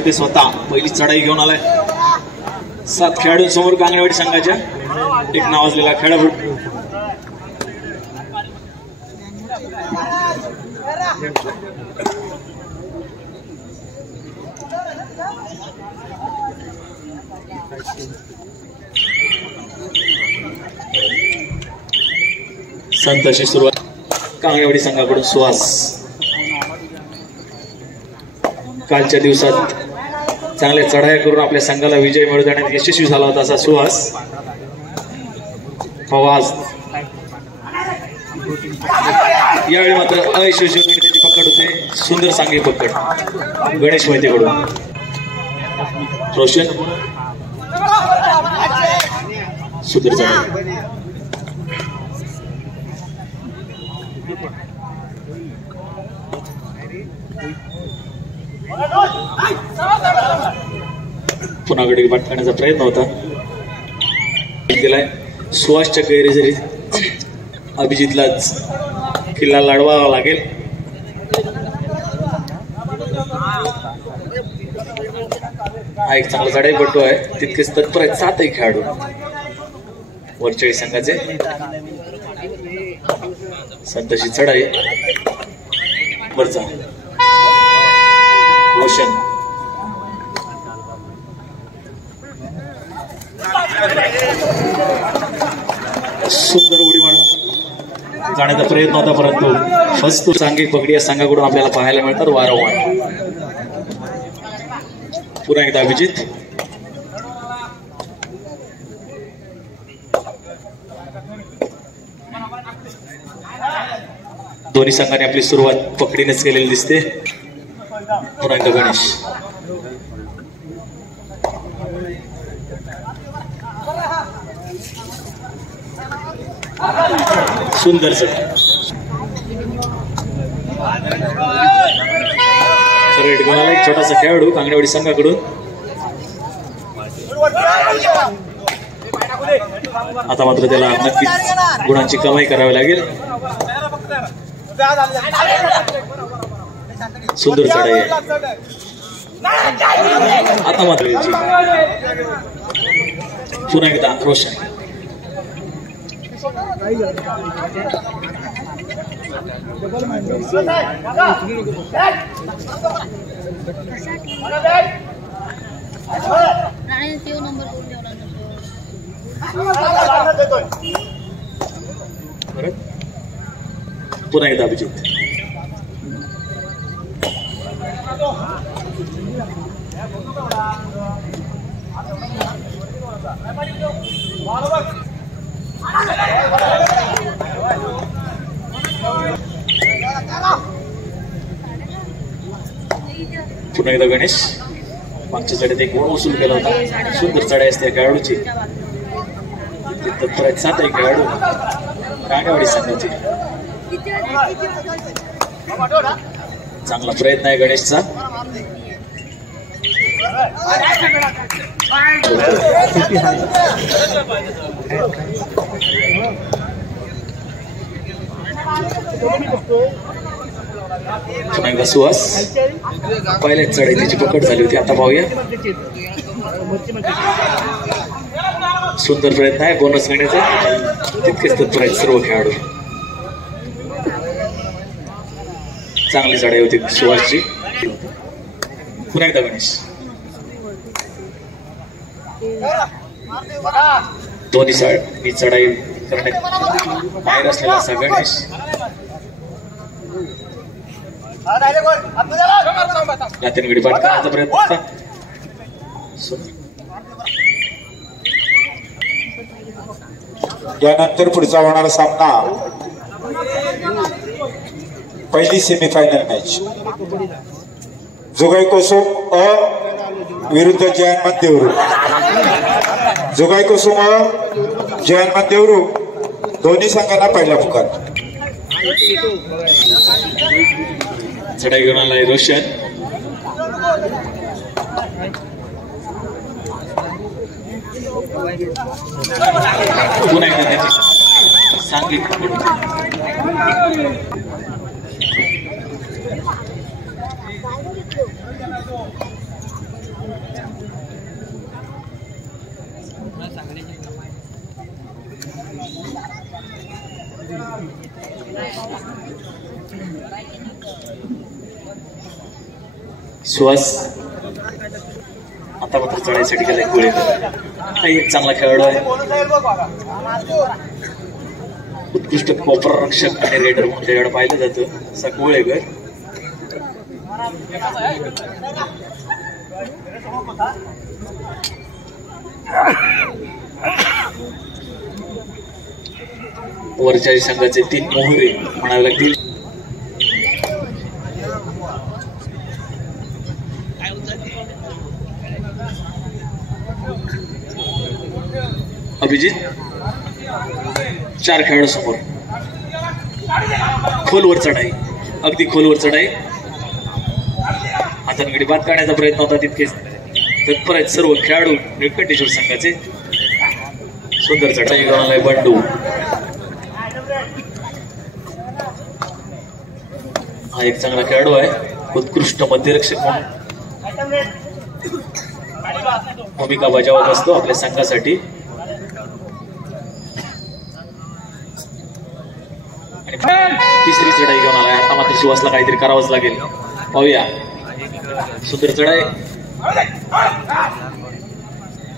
ते स्वतः पहिली चढाई घेऊन आलाय. 7 खेळाडूंसमोर कांगणेवाडी संघाच्या एक नावाजलेला खेळाडू. संतशी सुरुवात कांगणेवाडी संघाकडून सुहास. कालच्या दिवसात चांगल्या चढाया करून आपल्या संघाला विजय मिळवून देण्यात यशस्वी झाला होता असा सुहास. फवाज यावेळी मात्र अयशस्वी त्याची पकड होते. सुंदर सांगे पकड गणेश मैतेकडून. रोशन सुंदर चढाई. पुन्हा गडी पाठ करण्याचा प्रयत्न होता. दिलाय सुहासच्या गैरहजेरीत अभिजितलाच किल्ला लढवावा लागेल. हा एक चांगला चढाईपटू आहे. तितकेच तत्पर आहेत 7 खेळाडू वरच्या संघाचे. संतशी चढाई वरचा रोशन सुंदर उडी मारून जाण्याचा प्रयत्न होता परंतु फर्स्ट सांघिक पकडी या संघाकडून आपल्याला पाहायला मिळतात वारंवार. पुन्हा एकदा अभिजित. दोन्ही संघाने आपली सुरुवात पकडीनेच केलेली दिसते. पुन्हा एकदा गणेश. सुंदर रेड गुणाला एक छोटासा खेळाडू कांगणेवाडी संघाकडून. आता मात्र त्याला नक्कीच गुणांची कमाई करावी लागेल. सुंदर चढाई आहे. आता मात्र पुन्हा एकदा रोशन. पुन्हा एकदा अभिजित. पुन्हा एकदा गणेश. मागच्या चढाईत एक गुण वसूल केला होता. सुंदर चढाई असते खेळाडूची. तत्पर आहेत 7 खेळाडू कांगणेवाडी संघाचे. चांगला प्रयत्न आहे गणेशचा. पुन्हा एकदा सुहास. पहिल्याच चढाई त्याची पकड झाली होती. आता पाहूया. सुंदर प्रयत्न आहे बोनस घेण्याचा. तितकेच तत्पर आहेत सर्व खेळाडू. चांगली चढाई होती सुहासची. पुन्हा एकदा गणेश. दोन्ही चढाई करण्यात बाहेर असलेला असा गणेश. लातीन गडी पाठ करण्याचा प्रयत्न होता. यानंतर पुढचा होणारा सामना पहिली सेमीफायनल मॅच जोगाई कोसोम अ विरुद्ध जयंत देवरू. जोगाई कोसोम अ जयंत देवरू दोन्ही संघांना पहिला पुकार. चढाई घेऊन आलाय रोशन. पुन्हा एकदा त्याची सांघिक सुहास आता मात्र चढाईसाठी गेलाय कुळेकर. हा एक चांगला खेळाडू आहे. उत्कृष्ट कोपरा रक्षक आणि रेडर म्हणून त्याच्याकडे पाहिलं जातं असा कुळेकर. वरच्या संघाचे 3 मोहरे म्हणावे लागतील. अभिजित 4 खेळाडू समोर. खोलवर चढाई, अगदी खोलवर चढाई. हातांकडे बाद काढण्याचा प्रयत्न होता तितकेच तत्पर आहेत सर्व खेळाडू निळकंठेश्वर संघाचे. सुंदर चढाई घेऊन आलाय बंडू. हा एक चांगला खेळाडू आहे. उत्कृष्ट मध्यरक्षक म्हणून भूमिका बजावत असतो आपल्या संघासाठी. तिसरी चढाई घेऊन आलाय. आता मात्र सुहासला काहीतरी करावंच लागेल. पाहूया. सुंदर चढाई.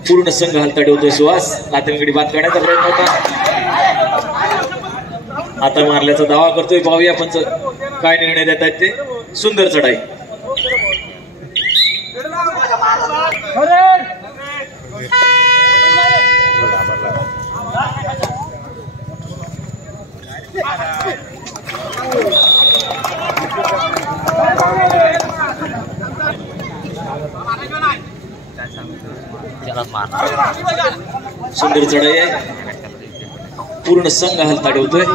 पूर्ण संघ हलता ठेवतोय सुहास. लातेंगडी बाद करण्याचा प्रयत्न होता. आता मारल्याचा दावा करतोय. पाहूया पण काय निर्णय देत आहेत ते. सुंदर चढाई. सुंदर चढाई आहे. पूर्ण संघ हलता ठेवतोय.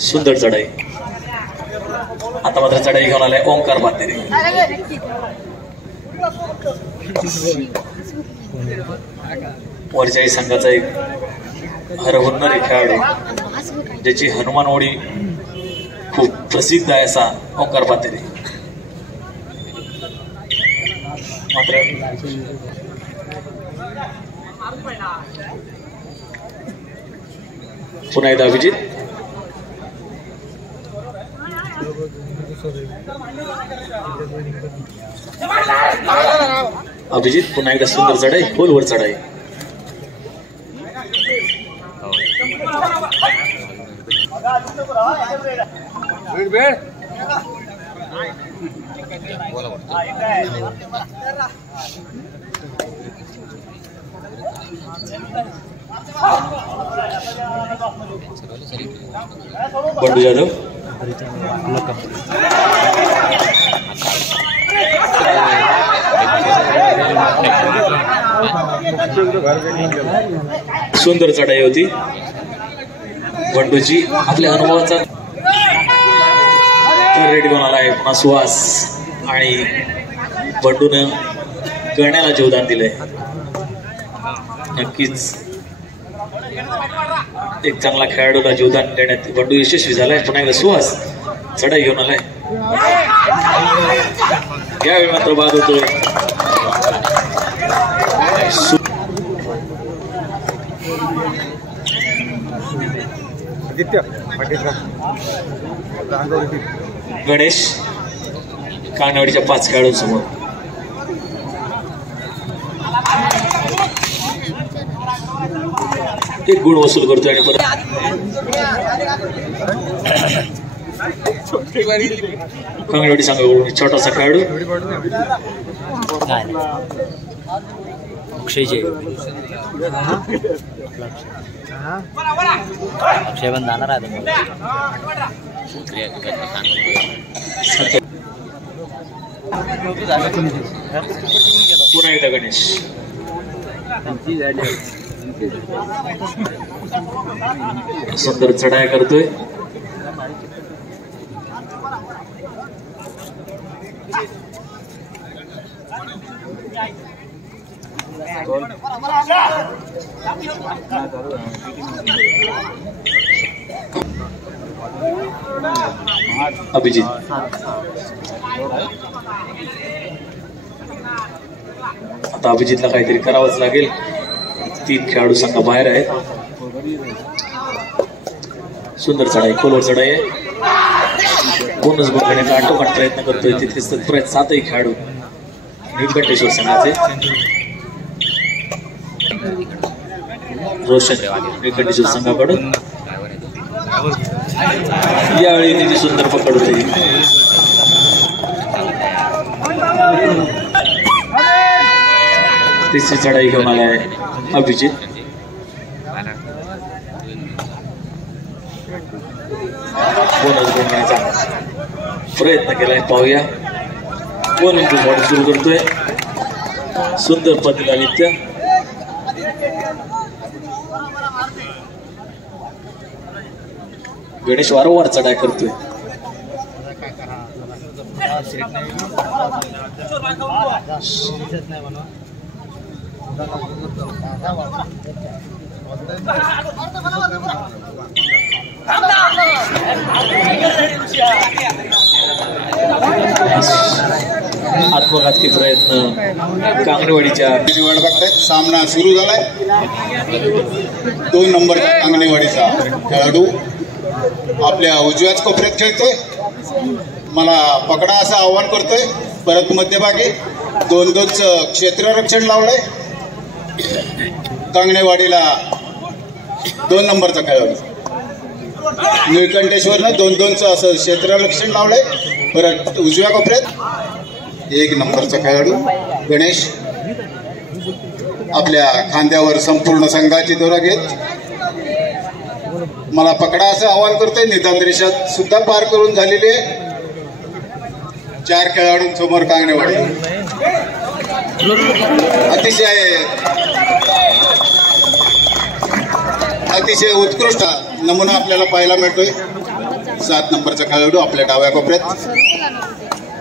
सुंदर चढाई. आता मात्र चढाई घेऊन आलाय ओंकार बातेरे. वरच्याही संघाचा एक हरहुन्नरी खेळाडू ज्याची हनुमान ओढी खूप प्रसिद्ध आहे असा ओंकार बातेरे. मात्र पुन्हा एकदा अभिजित. अभिजित पुन्हा एकदा सुंदर चढाई. खोलवर चढाई. बंडू जाधव सुंदर चढाई होती बंडूची. आपल्या अनुभवाचा रेड घेऊन आला आहे पुन्हा सुहास. आणि बंडून गण्याला जीवदान दिलंय. नक्कीच एक चांगला खेळाडूला जीवदान देण्यात बंडू यशस्वी झालाय. पुन्हा एकदा सुहास चढाई घेऊन आलाय. यावेळी मात्र बाद होतोय. गणेश कानवडीच्या 5 खेळाडूंसमोर. एक गुण वसूल करतोय आणि परत कानवडी सांगा छोटासा खेळाडू अक्षय पण जाणार आहे. पुन्हा एकदा गणेश. सुंदर चढाया करतोय. अभिजित आता अभिजितला काहीतरी करावंच लागेल. 3 खेळाडू संघ बाहेर आहेत. सुंदर चढाई, खोलवर चढाई आहे. कोणच बघण्याचा आटोकाट प्रयत्न करतोय. तिथेच तत्पर 7ही खेळाडू निळकंठेश्वर संघाचे. रोशन निळकंठेश्वर संघाकडून यावेळी तिची सुंदर पकड होती. तिसरी चढाई घेऊन आलाय अभिजित. बोनस बनवण्याचा प्रयत्न केलाय. पाहूया कोण सुरू करतोय. सुंदर पद्धतीला नित्य गणेश वारंवार चढाई करतोय. आत्मघातकी प्रयत्न कांगणेवाडीच्या वाट बघतायत. सामना सुरू झालाय. 2 नंबरचा कांगणेवाडीचा खेळाडू आपल्या उजव्याच कोपऱ्यात खेळतोय. मला पकडा असं आव्हान करतोय. परत मध्यभागी 2-2च क्षेत्ररक्षण लावलंय. कांगणेवाडीला 2 नंबरचा खेळाडू निळकंठेश्वरनं 2-2चं असं क्षेत्ररक्षण लावलंय. परत उजव्या कोपऱ्यात 1 नंबरचा खेळाडू गणेश आपल्या खांद्यावर संपूर्ण संघाची दोरा घेत मला पकडा असं आवाहन करतोय. निदान रेषात सुद्धा पार करून झालेली आहे. 4 खेळाडूंसमोर कांगणेवाडी अतिशय उत्कृष्ट नमुना आपल्याला पाहायला मिळतोय. 7 नंबरचा खेळाडू आपल्या डाव्या कोपऱ्यात.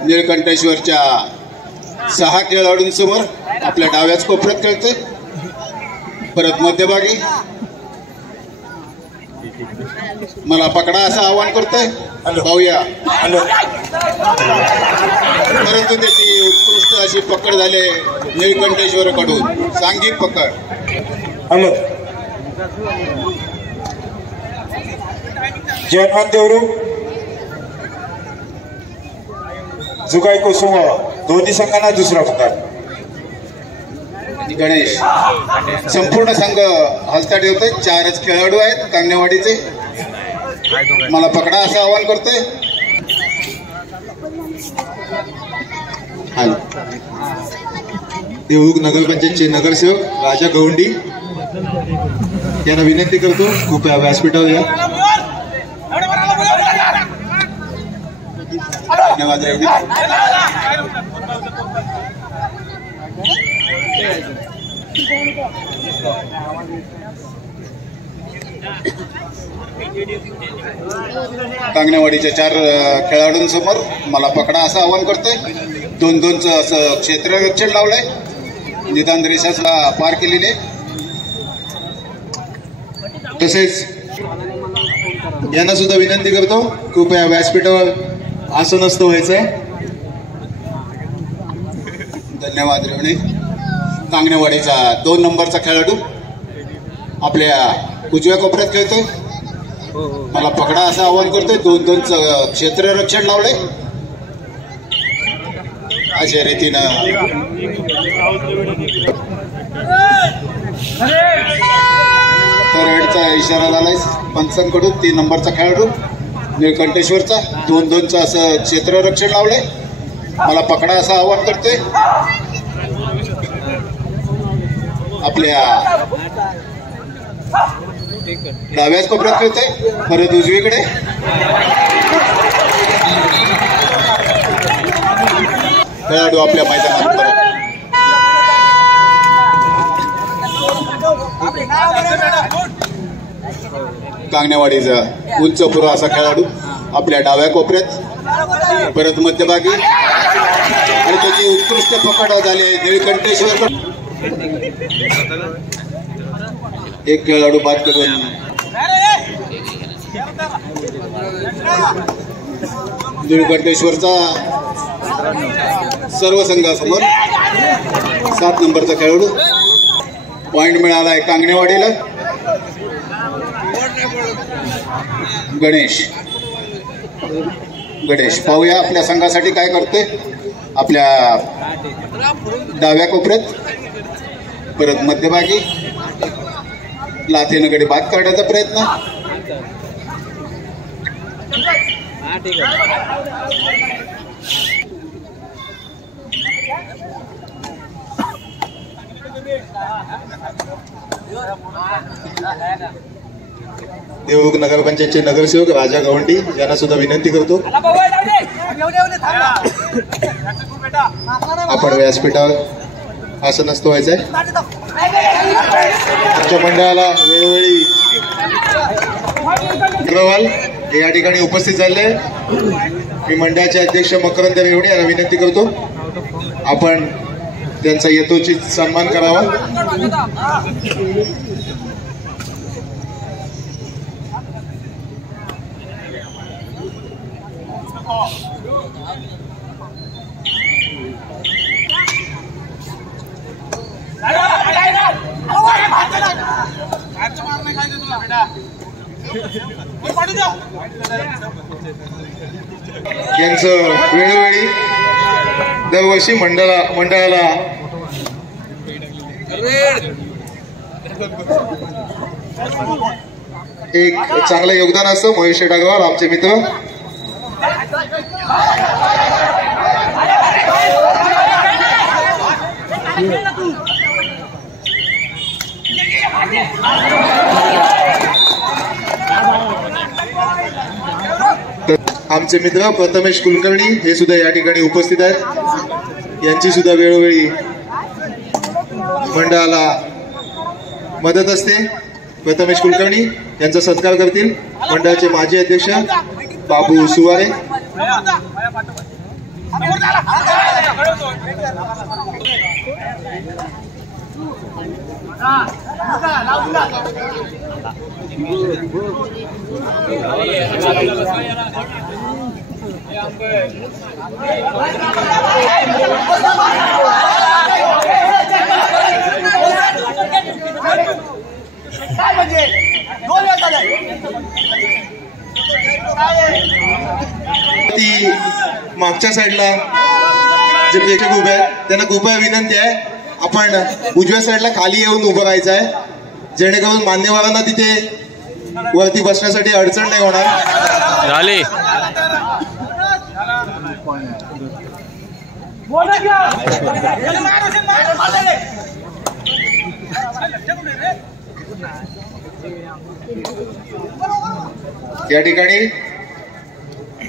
निळकंठेश्वरच्या 6 खेळाडूंसमोर आपल्या डाव्याच कोपऱ्यात खेळतोय. परत मध्यभागी मला पकडा असं आवाहन करतोय. पाहूया परंतु त्याची उत्कृष्ट अशी पकड झाली निळकंठेश्वर कडून. सांघिक पकड. हॅलो जयमान देवरू जुगाई कुसुम दोन्ही संघांना दुसरा पुकार. गणेश संपूर्ण संघ हलता ठेवतोय. 4च खेळाडू आहेत कांगणेवाडीचे. मला पकडा असं आवाहन करतोय. देऊळ नगरपंचायतचे नगरसेवक राजा गवंडी यांना विनंती करतो कृपया व्यासपीठावर या. धन्यवाद. कांगणेवाडीच्या 4 खेळाडूंसमोर मला पकडा असं आवाहन करतोय. 2-2चं असं क्षेत्ररक्षण लावलंय. निदान रेषा पार केलेली आहे. तसेच यांना सुद्धा विनंती करतो कृपया व्यासपीठावर आसनस्थ व्हायचंय. धन्यवाद रेवणे. कांगणेवाडीचा 2 नंबरचा खेळाडू आपल्या उजव्या कोपऱ्यात खेळतोय. मला पकडा असं आवाहन करतोय. 2-2चं क्षेत्ररक्षण लावलंय. अशा रीतीनं थर्डचा इशारा झालाय पंचांकडून. 3 नंबरचा खेळाडू निळकंठेश्वरचा 2-2चं असं क्षेत्ररक्षण लावलंय. मला पकडा असं आवाहन करतोय. आपल्या डाव्याच कोपऱ्यात खेळतोय. परत उजवीकडे खेळाडू आपल्या मैदानात परत. कांगणेवाडीचा उंच पुरा असा खेळाडू आपल्या डाव्या कोपऱ्यात. परत मध्यभागी आणि त्याची उत्कृष्ट पकड झाली निळकंठेश्वर. 1 खेळाडू बाद करून निळकंठेश्वरचा सर्व संघासमोर 7 नंबरचा खेळाडू. पॉइंट मिळालाय कांगणेवाडीला. गणेश पाहूया आपल्या संघासाठी काय करतोय. आपल्या डाव्या कोपऱ्यात परत मध्यभागी लाथेनं गडी बाद काढण्याचा प्रयत्न. देवरुख नगरपंचायतचे नगरसेवक राजा गवंडी यांना सुद्धा विनंती करतो आपण व्यासपीठावर आसनस्थ व्हायचंय. आमच्या मंडळाला वेळोवेळी अग्रवाल हे या ठिकाणी उपस्थित झाले. मी मंडळाचे अध्यक्ष मकरंद रेवणे यांना विनंती करतो आपण त्यांचा यथोचित सन्मान करावा. यांचं वेळोवेळी दरवर्षी मंडळाला एक चांगलं योगदान असतं. महेश शेटागावर आमचे मित्र आमचे मित्र प्रथमेश कुलकर्णी हे सुद्धा या ठिकाणी उपस्थित आहेत. यांची सुद्धा वेळोवेळी मंडळाला मदत असते. प्रथमेश कुलकर्णी यांचा सत्कार करतील मंडळाचे माजी अध्यक्ष बाबू सुवारे. ती मागच्या साईडला जे प्रेक्षक उभे आहेत त्यांना कृपया विनंती आहे आपण उजव्या साईडला खाली येऊन उभं राहायचं आहे जेणेकरून मान्यवरांना तिथे वरती बसण्यासाठी अडचण नाही होणार. झाले या ठिकाणी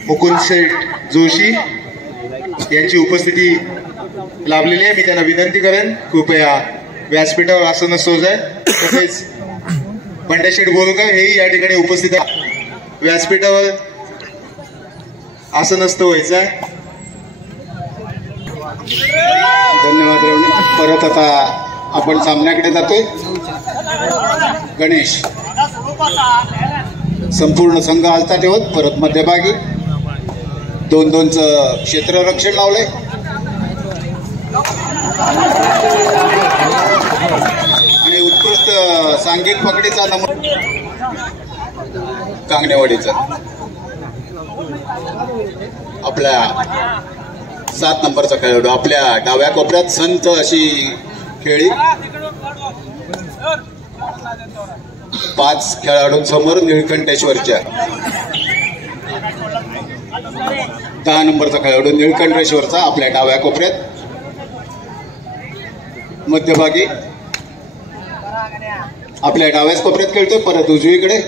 मुकुंद शेठ जोशी यांची उपस्थिती लाभलेली आहे. मी त्यांना विनंती करेन कृपया व्यासपीठावर आसनस्थ होत. तसेच बंड्याशेठ बोरकर हेही या ठिकाणी उपस्थित आहे. व्यासपीठावर आसनस्थ व्हायचं आहे. धन्यवाद रेवणे. परत आता आपण सामन्याकडे जातोय. गणेश संपूर्ण संघ हालता ठेवत परत मध्यभागी 2-2चं क्षेत्ररक्षण लावलंय. आणि उत्कृष्ट सांघिक पकडीचा नमुना कांगणेवाडीचा. आपल्या 7 नंबरचा खेळाडू आपल्या डाव्या कोपऱ्यात संत अशी खेळी 5 खेळाडूंसमोर निळकंठेश्वरच्या 10 नंबरचा खेळाडू निळकंठेश्वरचा आपल्या डाव्या कोपऱ्यात मध्यभागी आपल्या डाव्याच कोपऱ्यात खेळतोय. परत उजवीकडे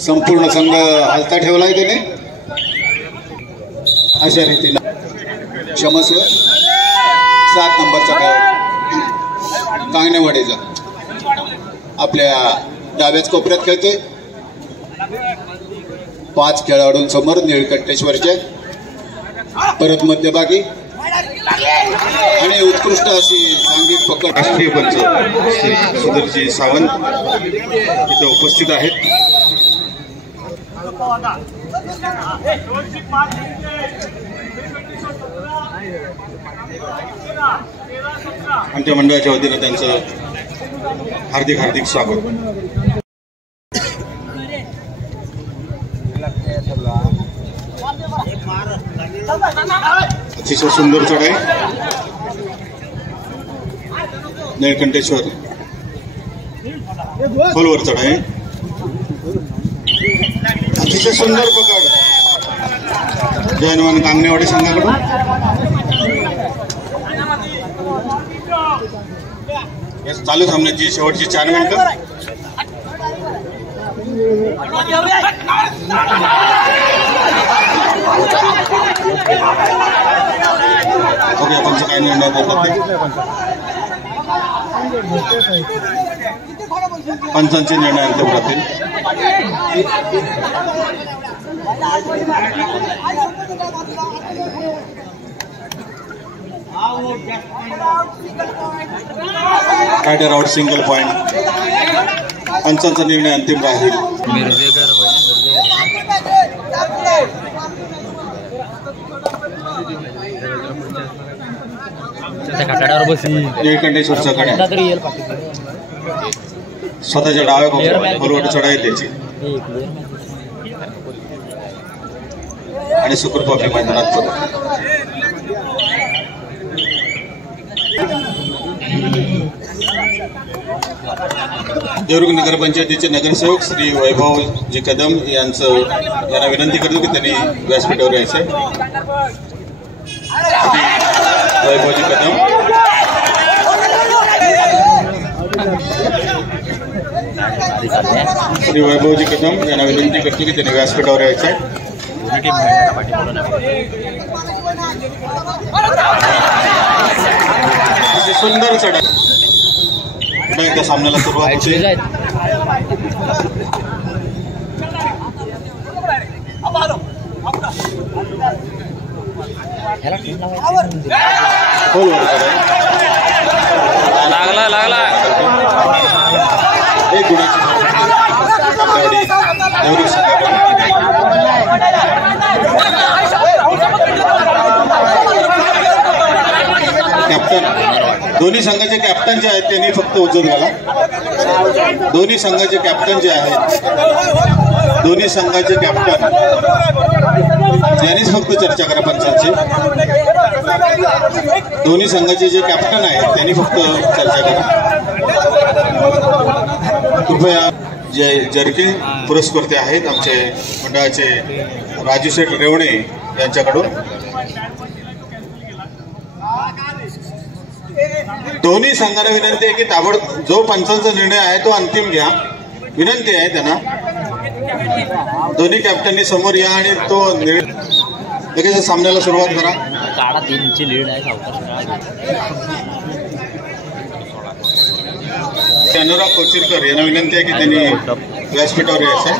संपूर्ण संघ हलता ठेवलाय त्याने. अशा रीतीला क्षमस्व 7 नंबरचा खेळाडू कांगणेवाडीचा आपल्या डाव्याच कोपऱ्यात खेळतोय. 5 खेळाडूंसमोर निळकंठेश्वरचे परत मध्यभागी आणि उत्कृष्ट अशी सांघिक पकड. राष्ट्रीय पंच श्री सुधीरजी सावंत इथे उपस्थित आहेत. आमच्या मंडळाच्या वतीनं त्यांचं हार्दिक हार्दिक स्वागत. अतिशय सुंदर चढाई निळकंठेश्वर खोलवर चढाई. अतिशय सुंदर पकड जयनवान कांगणेवाडी संघाकडून. चालू सामन्याची शेवटची 4 मिनिटं. ओके, आपण काय निर्णय देतात पंचांचे निर्णय अंतिम राहतील. Raider out single point. पंचांचा निर्णय अंतिम राहील. निळकंठेश्वरचा कडे स्वतःच्या डाव्या खोलवर चढाई त्याची आणि सुकर कॉफी मैदानात देवरुख नगरपंचायतीचे नगरसेवक श्री वैभवजी कदम यांना विनंती करतो की त्यांनी व्यासपीठावर यायचं. वैभवजी कदम श्री वैभवजी कदम यांना विनंती करतो की त्यांनी व्यासपीठावर यायचं आहे. सुंदर चढाई. पुन्हा एकदा सामन्याला सुरुवात होते. लागला एक गुणाची कॅप्टन दोन्ही संघाचे कॅप्टन जे आहेत त्यांनी फक्त उचल घाला. दोन्ही संघाचे कॅप्टन जे आहेत दोन्ही संघाचे कॅप्टन यांनीच फक्त चर्चा करा. पंचांची दोन्ही संघाचे जे कॅप्टन आहेत त्यांनी फक्त चर्चा करा. कृपया जे जर्किंग पुरस्कर्ते आहेत आमचे मंडळाचे राजू शेठ रेवणे यांच्याकडून दोन्ही संघांना विनंती आहे की ताबडतोब जो पंचांचा निर्णय आहे तो अंतिम घ्या. विनंती आहे त्यांना. दोन्ही कॅप्टननी समोर या आणि तो लगेच सामन्याला सुरुवात करा. 3ची लीड आहे. अनुराग कोचिरकर यांना विनंती आहे की त्यांनी व्यासपीठावर यायचं.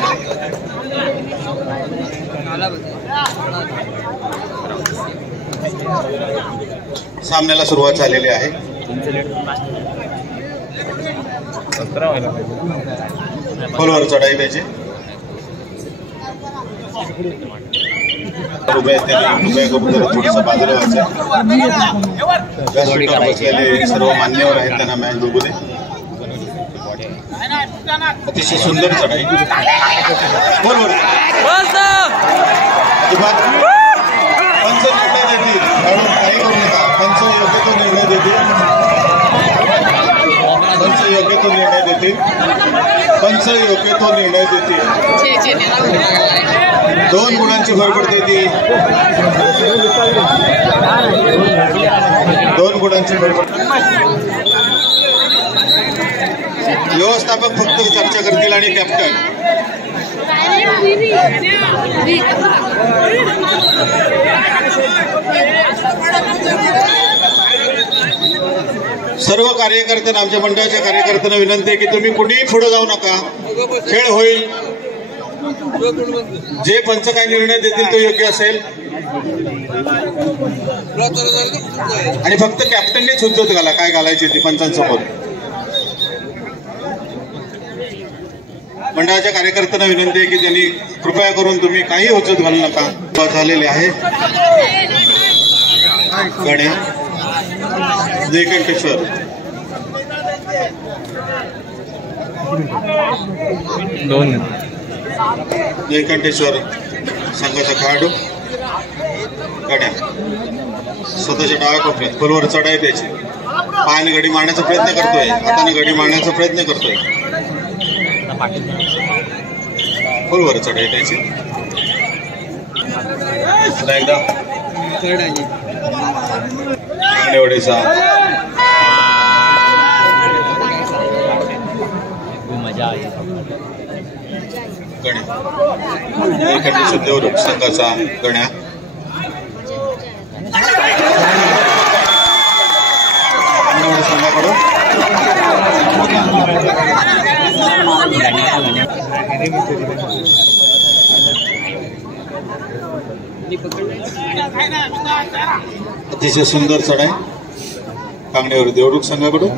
सामन्याला सुरुवात झालेली आहे. खोलवर चढाई त्याची थोडस बाजूला व्हायचं. व्यासपीठावर बसलेले सर्व मान्यवर आहेत त्यांना मॅच बघू दे. अतिशय सुंदर चढाई. खोलवर अजिबात पंच निर्णय देतील. काही करू नका. पंच योग्य तो निर्णय देतील. पंच योग्य तो निर्णय देतील. पंच योग्य तो निर्णय देतील. 2 गुणांची भर पडते ती. 2 गुणांची भर पडते. व्यवस्थापक फक्त चर्चा करतील आणि कॅप्टन सर्व कार्यकर्त्यांना आमच्या मंडळाच्या कार्यकर्त्यांना विनंती आहे की तुम्ही कुठेही पुढे जाऊ नका. खेळ होईल. जे पंच काय निर्णय देतील तो योग्य असेल आणि फक्त कॅप्टननेच हुज्जत घाला काय घालायची ती पंचांसमोर. मंडळाच्या कार्यकर्त्यांना विनंती आहे की त्यांनी कृपया करून तुम्ही काही हुज्जत घालू नका. झालेले आहे गण्या निळकंठेश्वर निळकंठेश्वर संघाचा खेळाडू गड्या स्वतःच्या डाव्या कोपऱ्यात खोलवर चढाई द्यायची, पायाने गडी मारण्याचा प्रयत्न करतोय, हाताने गडी मारण्याचा प्रयत्न करतोय, खोलवर चढाई द्यायची. एकदा निवडीचा मजा आहे. गण्या देवरूप संघाचा गण्या संघाकडून अतिशय सुंदर चढाई कांगणेवर देवरूप संघाकडून.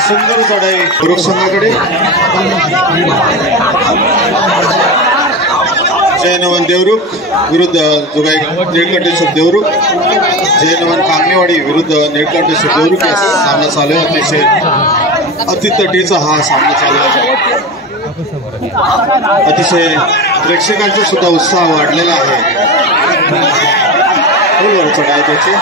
सुंदर चढाई देवरूप संघाकडे. जयनवन देवरूप विरुद्ध जुगाई निळकंठेश्वर देवरूप, जयनवन कांगणेवाडी विरुद्ध निळकंठेश्वर देवरूप या सामना चालू आहे. अतिशय अतितटीचा हा सामना चालू आहे. अतिशय प्रेक्षकांचा सुद्धा उत्साह वाढलेला आहे. चढाई त्याची